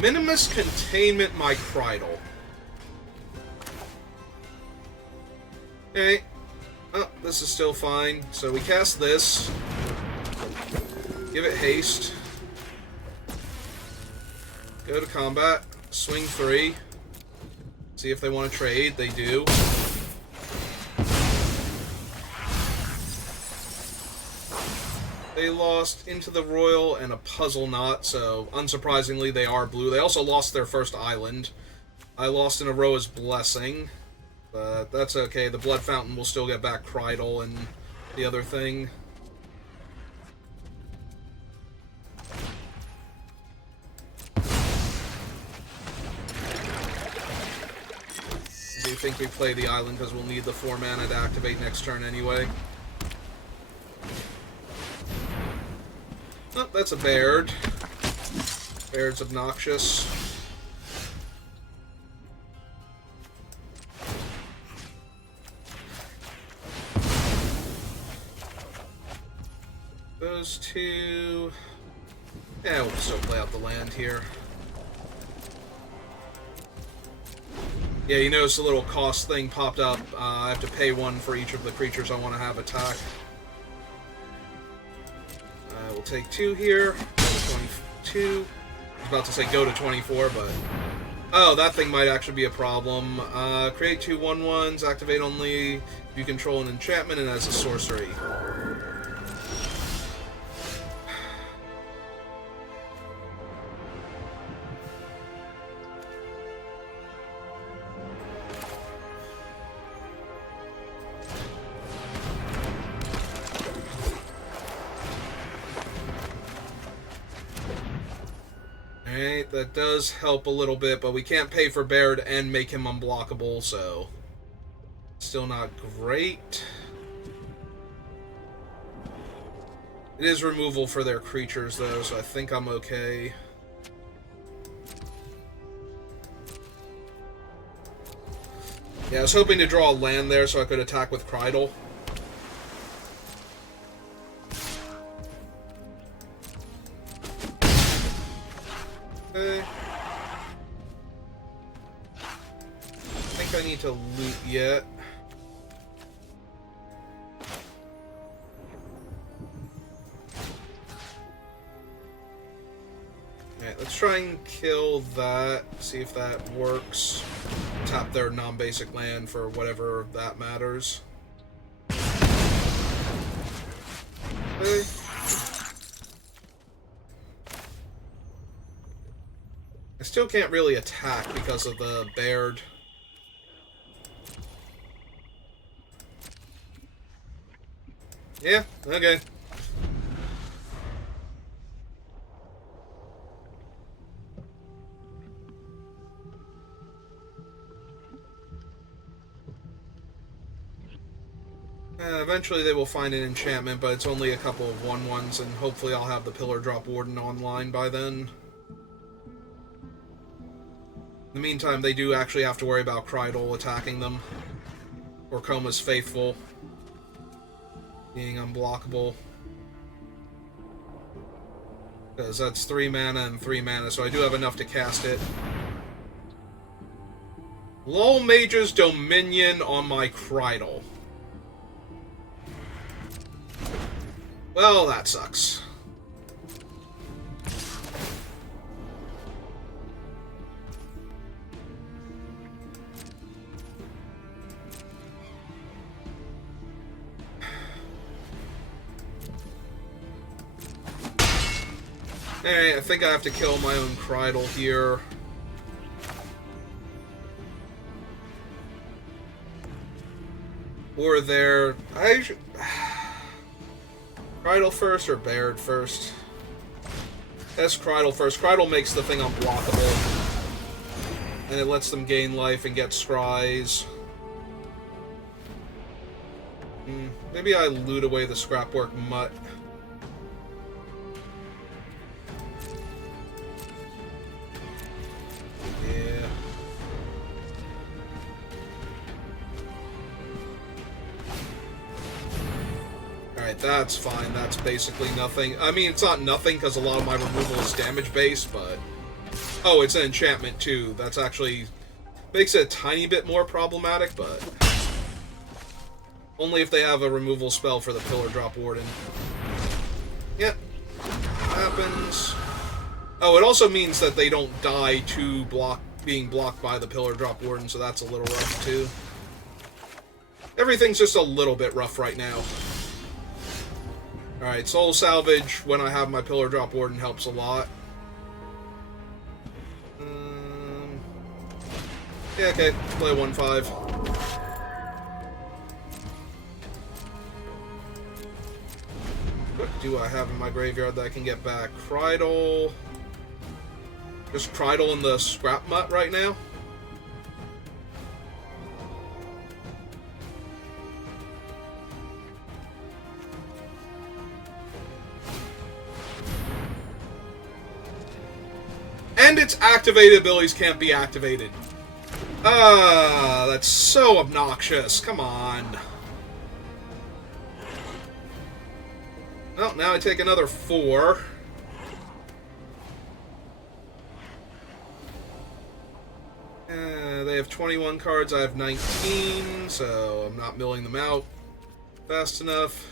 Minimus Containment my Krydle. Okay. Oh, this is still fine. So we cast this. Give it haste. Go to combat. Swing 3. See if they want to trade. They do. They lost Into the Royal and a Puzzle Knot, so unsurprisingly they are blue. They also lost their first island. I lost an Aroa's Blessing, but that's okay. The Blood Fountain will still get back Krydle and the other thing. I do think we play the island because we'll need the 4 mana to activate next turn anyway. Oh, that's a Baird. Baird's obnoxious. those two. Yeah, we'll still play out the land here. Yeah, you notice a little cost thing popped up. I have to pay one for each of the creatures I want to have attack. We'll take 2 here. 22. I was about to say go to 24, but... Oh, that thing might actually be a problem. Create 2 1/1s, activate only if you control an enchantment and as a sorcery. Alright, that does help a little bit, but we can't pay for Baird and make him unblockable, so... Still not great. It is removal for their creatures, though, so I think I'm okay. Yeah, I was hoping to draw a land there so I could attack with Krydle. Okay. I think I need to loot yet. Alright, let's try and kill that, see if that works. Tap their non-basic land for whatever that matters. Okay. I still can't really attack because of the Baird. Yeah, okay. Eventually they will find an enchantment, but it's only a couple of 1/1s, and hopefully I'll have the Pillar Drop Warden online by then. In the meantime, they do actually have to worry about Krydle attacking them. Or Koma's Faithful being unblockable. Because that's 3 mana and 3 mana, so I do have enough to cast it. Lull Mage's Dominion on my Krydle. Well, that sucks. Alright, I think I have to kill my own Krydle here. Or there... Krydle first or Baird first? That's Krydle first. Krydle makes the thing unblockable. And it lets them gain life and get scries. Maybe I loot away the Scrapwork Mutt. That's fine. That's basically nothing. I mean, it's not nothing because a lot of my removal is damage-based, but... Oh, it's an enchantment, too. That's actually... makes it a tiny bit more problematic, but... Only if they have a removal spell for the Pillar Drop Warden. Yep. Happens. Oh, it also means that they don't die to being blocked by the Pillar Drop Warden, so that's a little rough, too. Everything's just a little bit rough right now. Alright, Soul Salvage, when I have my Pillar Drop Warden, helps a lot. Yeah, okay. Play 1/5. What do I have in my graveyard that I can get back? Krydle. Just Krydle in the Scrap Mutt right now? And its activated abilities can't be activated. That's so obnoxious. Come on. Well, now I take another 4. They have 21 cards, I have 19, so I'm not milling them out fast enough.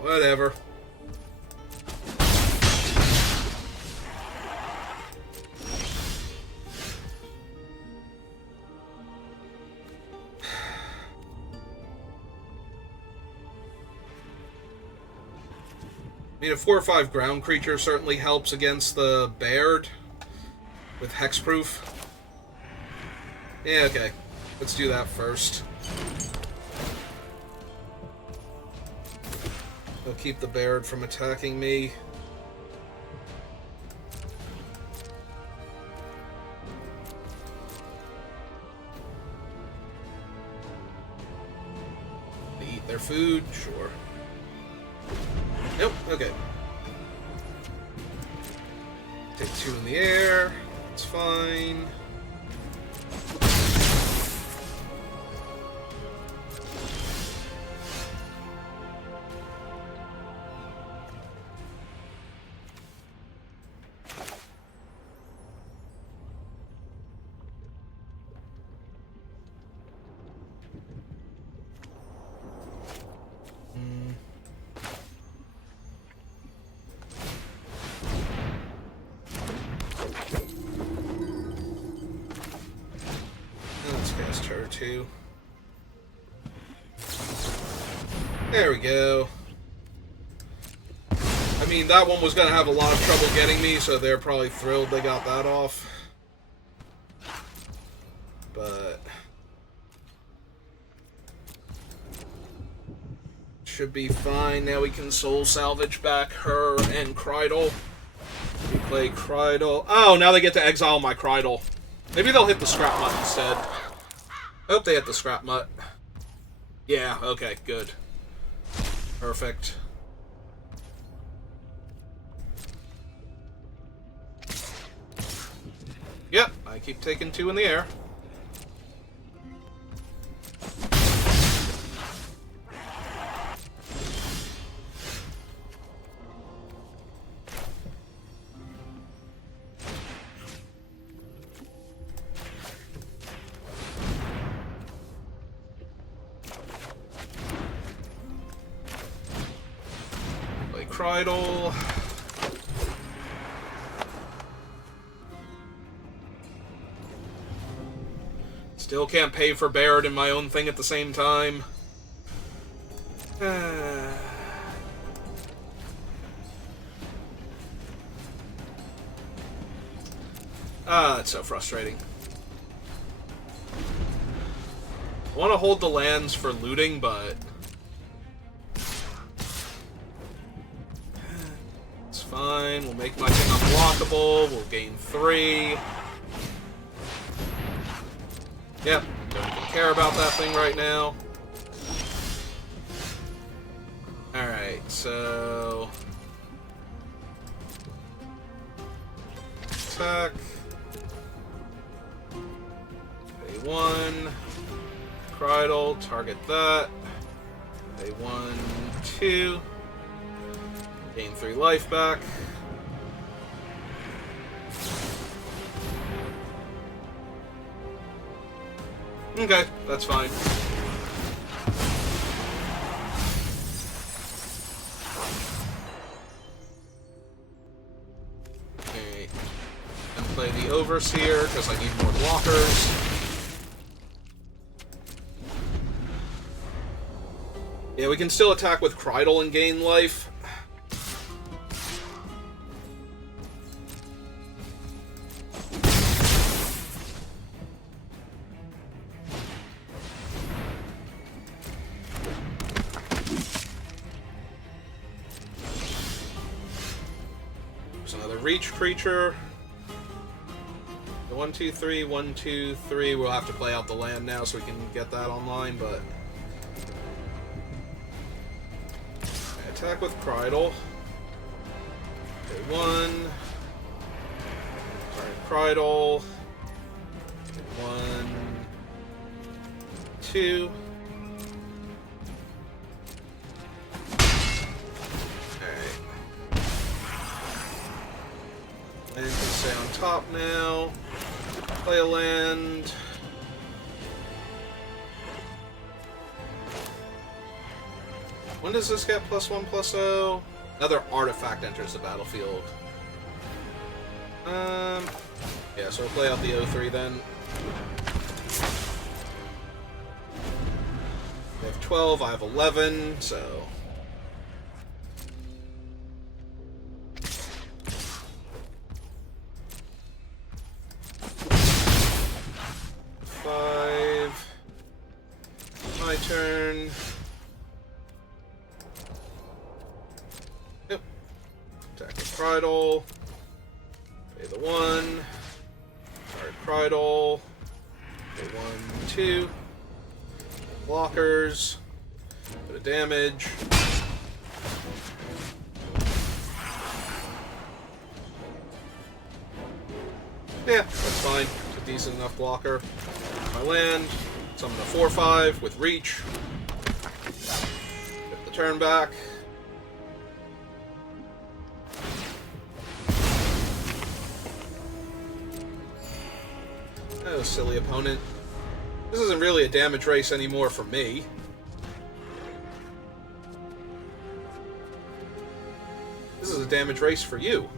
Whatever. I mean, a 4 or 5 ground creature certainly helps against the Baird with hexproof. Yeah, okay. Let's do that first. They'll keep the Baird from attacking me. They eat their food? Sure. Nope, okay. Take 2 in the air. It's fine. Let's cast her too. There we go. I mean, that one was going to have a lot of trouble getting me, so they're probably thrilled they got that off. But should be fine. Now we can soul salvage back her and Krydle. We play Krydle. Oh, now they get to exile my Krydle. Maybe they'll hit the Scrap Mutt instead. I hope they hit the Scrap Mutt. Yeah, okay, good. Perfect. Yep, I keep taking 2 in the air. Play Krydle. Still can't pay for Baird and my own thing at the same time. It's so frustrating. I want to hold the lands for looting, but it's fine. We'll make my thing unblockable. We'll gain 3. Yep, don't even care about that thing right now. Alright, so attack. Pay 1. Krydle, target that. Pay 1, 2. Gain 3 life back. Okay, that's fine. Okay. And play the Overseer, because I need more blockers. Yeah, we can still attack with Krydle and gain life. Reach creature. The 1, 2, 3, 1, 2, 3. We'll have to play out the land now so we can get that online, but I attack with Krydle. Okay, 1. Sorry, Krydle. 1, 2. top now. Play a land. When does this get +1/+0? Another artifact enters the battlefield. Yeah, so we'll play out the 0-3 then. They have 12, I have 11, so... My turn. Yep. Attack with Crydol. Pay the 1. Card Crydol. Pay 1, 2. Blockers. Bit of damage. Yeah, that's fine. It's a decent enough blocker. My land. Summon a 4/5 with reach. Get the turn back. Oh, silly opponent. This isn't really a damage race anymore for me. This is a damage race for you.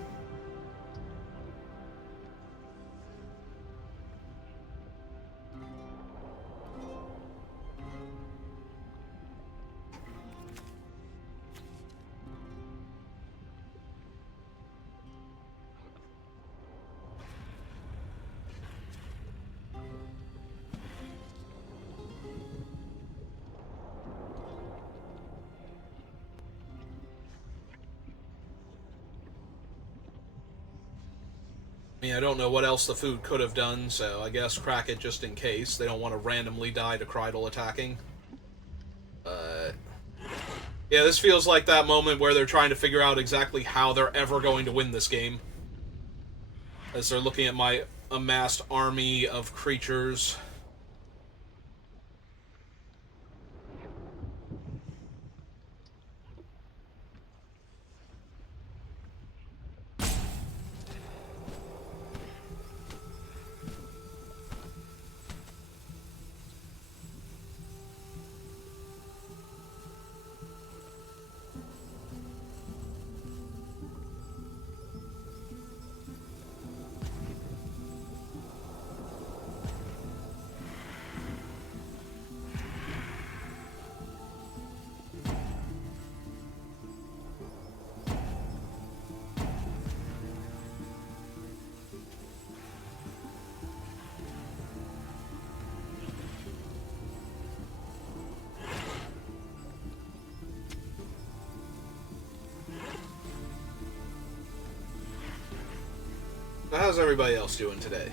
I mean, I don't know what else the food could have done, so I guess crack it just in case. They don't want to randomly die to Crydol attacking. Yeah, this feels like that moment where they're trying to figure out exactly how they're ever going to win this game. As they're looking at my amassed army of creatures. How's everybody else doing today?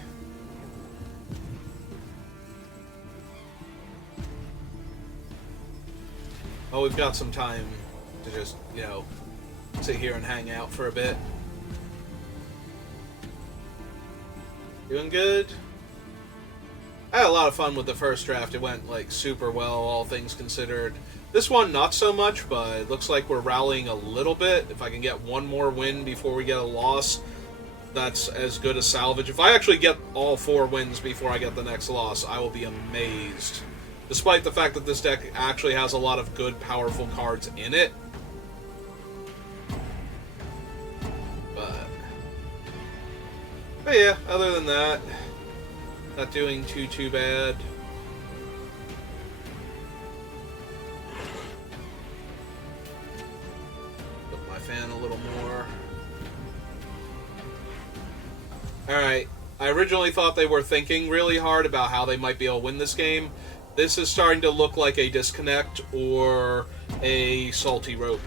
Oh, we've got some time to just, you know, sit here and hang out for a bit. Doing good? I had a lot of fun with the first draft. It went, like, super well, all things considered. This one, not so much, but it looks like we're rallying a little bit. If I can get one more win before we get a loss, that's as good as salvage. If I actually get all 4 wins before I get the next loss, I will be amazed. Despite the fact that this deck actually has a lot of good, powerful cards in it. But yeah, other than that, not doing too bad. Put my fan a little more. Alright, I originally thought they were thinking really hard about how they might be able to win this game. This is starting to look like a disconnect or a salty rope.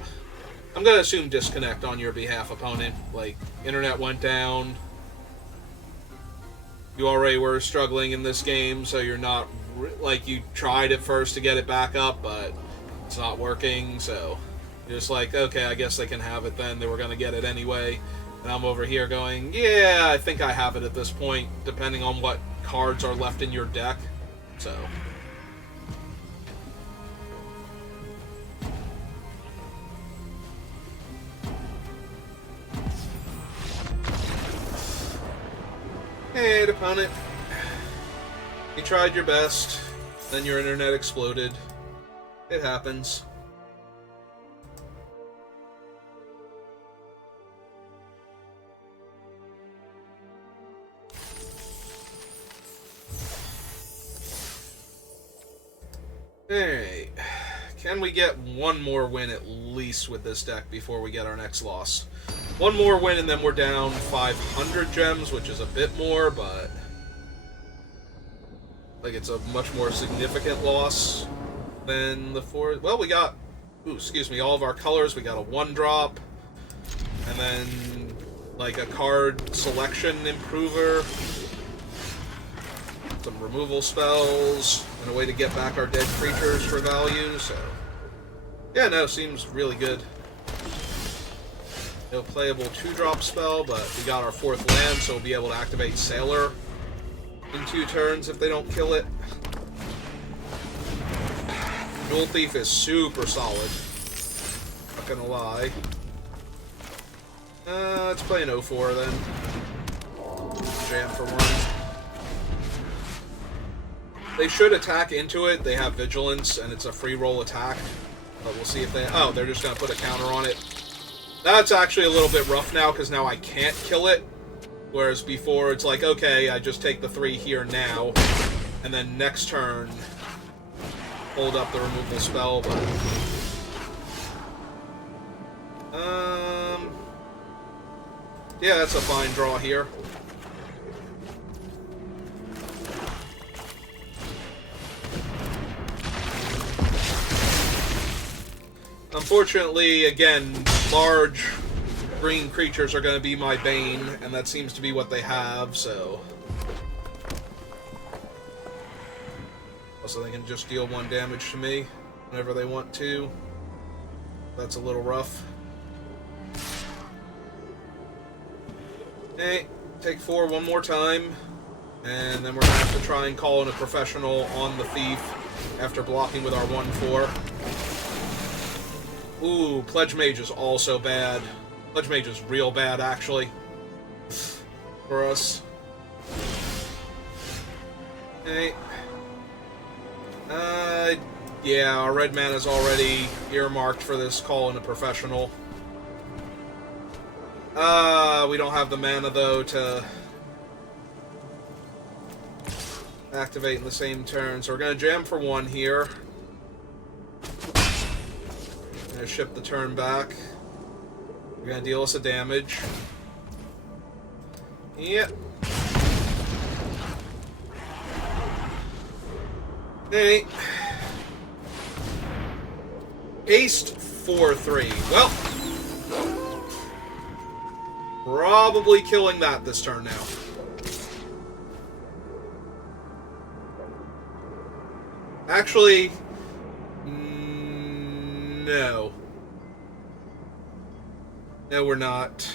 I'm going to assume disconnect on your behalf, opponent. Like, internet went down. You already were struggling in this game, so you're not... Like, you tried at first to get it back up, but it's not working, so... You're just like, okay, I guess they can have it then. They were going to get it anyway. And I'm over here going, yeah, I think I have it at this point, depending on what cards are left in your deck. So... Hey, opponent. You tried your best, then your internet exploded. It happens. Alright. Can we get one more win at least with this deck before we get our next loss? One more win and then we're down 500 gems, which is a bit more, but like it's a much more significant loss than the four. Well, we got, all of our colors. We got a 1-drop, and then like a card selection improver, some removal spells, and a way to get back our dead creatures for value. So yeah, no, seems really good. No playable 2-drop spell, but we got our 4th land, so we'll be able to activate Sailor in 2 turns if they don't kill it. Jewel Thief is super solid. Not gonna lie. Let's play an 0-4 then. Jam for 1. They should attack into it. They have Vigilance, and it's a free roll attack. But we'll see if they... Oh, they're just gonna put a counter on it. That's actually a little bit rough now, because now I can't kill it. Whereas before, it's like, okay, I just take the 3 here now, and then next turn, hold up the removal spell, but... yeah, that's a fine draw here. Unfortunately, again, large green creatures are going to be my bane, and that seems to be what they have, so... Also, they can just deal 1 damage to me whenever they want to. That's a little rough. Okay, take 4 one more time, and then we're going to have to try and call in a professional on the Thief after blocking with our 1-4. Ooh, Pledge Mage is also bad. Pledge Mage is real bad, actually, for us. Okay. Yeah, our red mana is already earmarked for this call in a professional. We don't have the mana, though, to activate in the same turn, so we're going to jam for 1 here. Gonna ship the turn back. We're gonna deal us a damage. Yep. Hey. Haste 4-3. Well, probably killing that this turn now. Actually, no. No, we're not.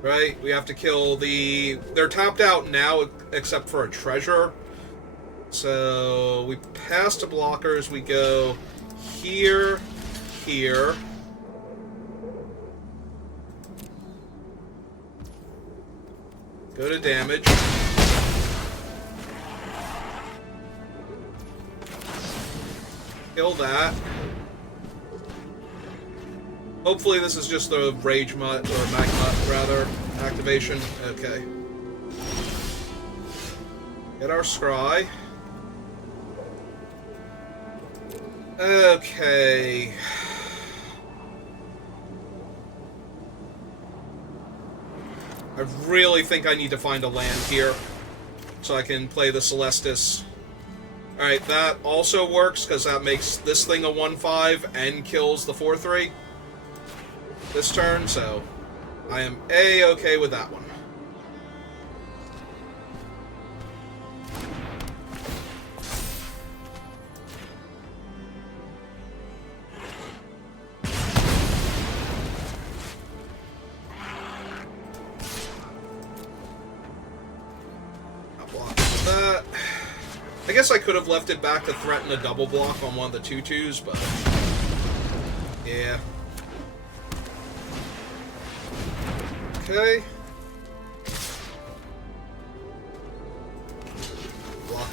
Right? We have to kill the... They're tapped out now, except for a treasure. So, we pass to blockers. We go here, here. Go to damage. Kill that. Hopefully this is just the Rage Mutt, or Magmutt, rather, activation. Okay. Get our Scry. Okay. I really think I need to find a land here, so I can play the Celestis. Alright, that also works, because that makes this thing a 1-5 and kills the 4-3 this turn, so I am A-okay with that one. Not blocking with that. I guess I could have left it back to threaten a double block on one of the 2/2s, but yeah. Okay.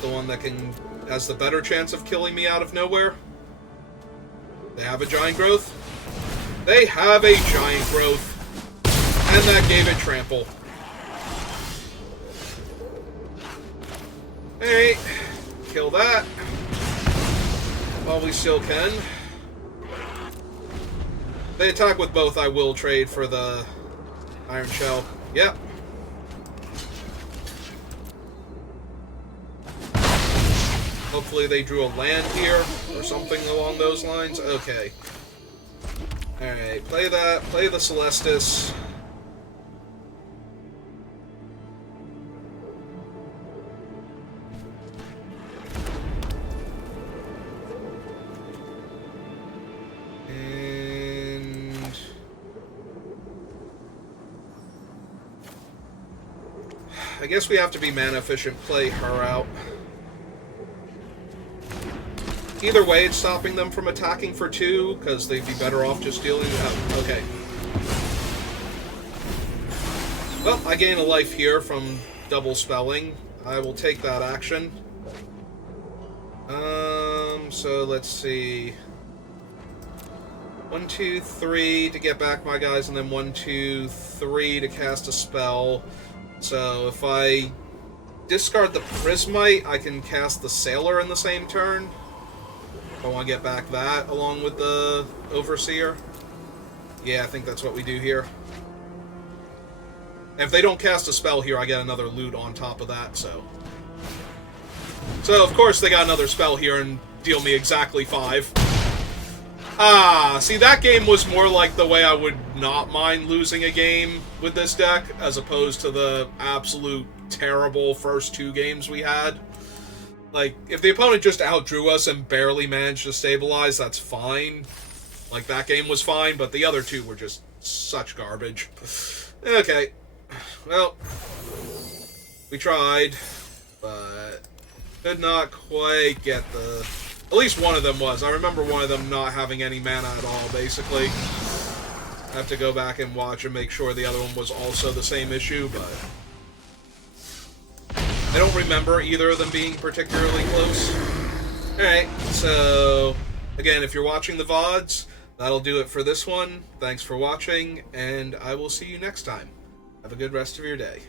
the one that has the better chance of killing me out of nowhere. They have a giant growth. They have a giant growth. And that gave it trample. Hey, kill that. While we still can. If they attack with both, I will trade for the Iron Shell. Yep. Hopefully they drew a land here, or something along those lines. Okay. Alright, play that. Play the Celestis. And... I guess we have to be mana efficient. Play her out. Either way, it's stopping them from attacking for 2, because they'd be better off just dealing... Oh, okay. Well, I gain a life here from double spelling. I will take that action. So let's see. 1, 2, 3 to get back my guys, and then 1, 2, 3 to cast a spell. So if I discard the Prismite, I can cast the Sailor in the same turn. I want to get back that along with the Overseer. Yeah, I think that's what we do here. And if they don't cast a spell here, I get another loot on top of that, so... So, of course, they got another spell here and deal me exactly 5. Ah, see, that game was more like the way I would not mind losing a game with this deck, as opposed to the absolute terrible first 2 games we had. Like, if the opponent just outdrew us and barely managed to stabilize, that's fine. Like, that game was fine, but the other 2 were just such garbage. Okay. Well, we tried, but could not quite get the... At least one of them was. I remember one of them not having any mana at all, basically. I have to go back and watch and make sure the other one was also the same issue, but... I don't remember either of them being particularly close. Alright, so... Again, if you're watching the VODs, that'll do it for this one. Thanks for watching, and I will see you next time. Have a good rest of your day.